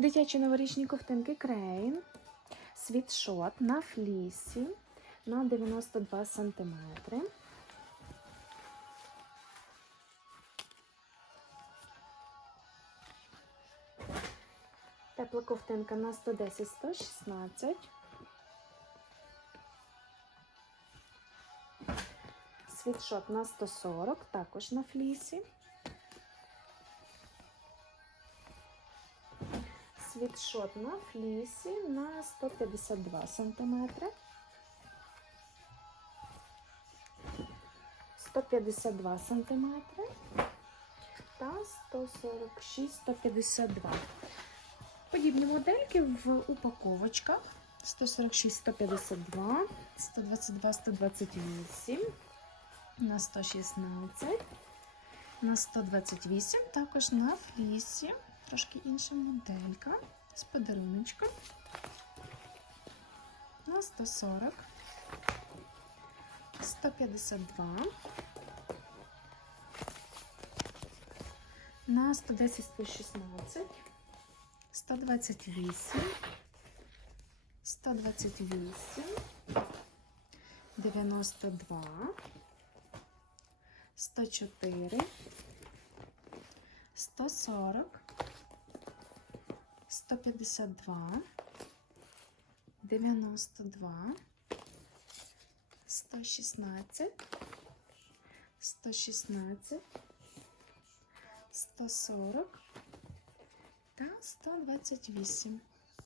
Дитячі новорічні ковтинки Крейн. Світшот на флісі на 92 см. Тепла ковтинка на 110-116. Світшот на 140, також на флісі. Світшот на флісі на 152 см. 152 см та 146-152. Подібні модельки в упаковочках 146-152, 122-128, на 116, на 128, також на флісі, трошки інша моделька з подаруночком, на 140, 152, на 110-116, 128, 128, 92, 104, 140, 152, 92, 116, 116, 140 та 128.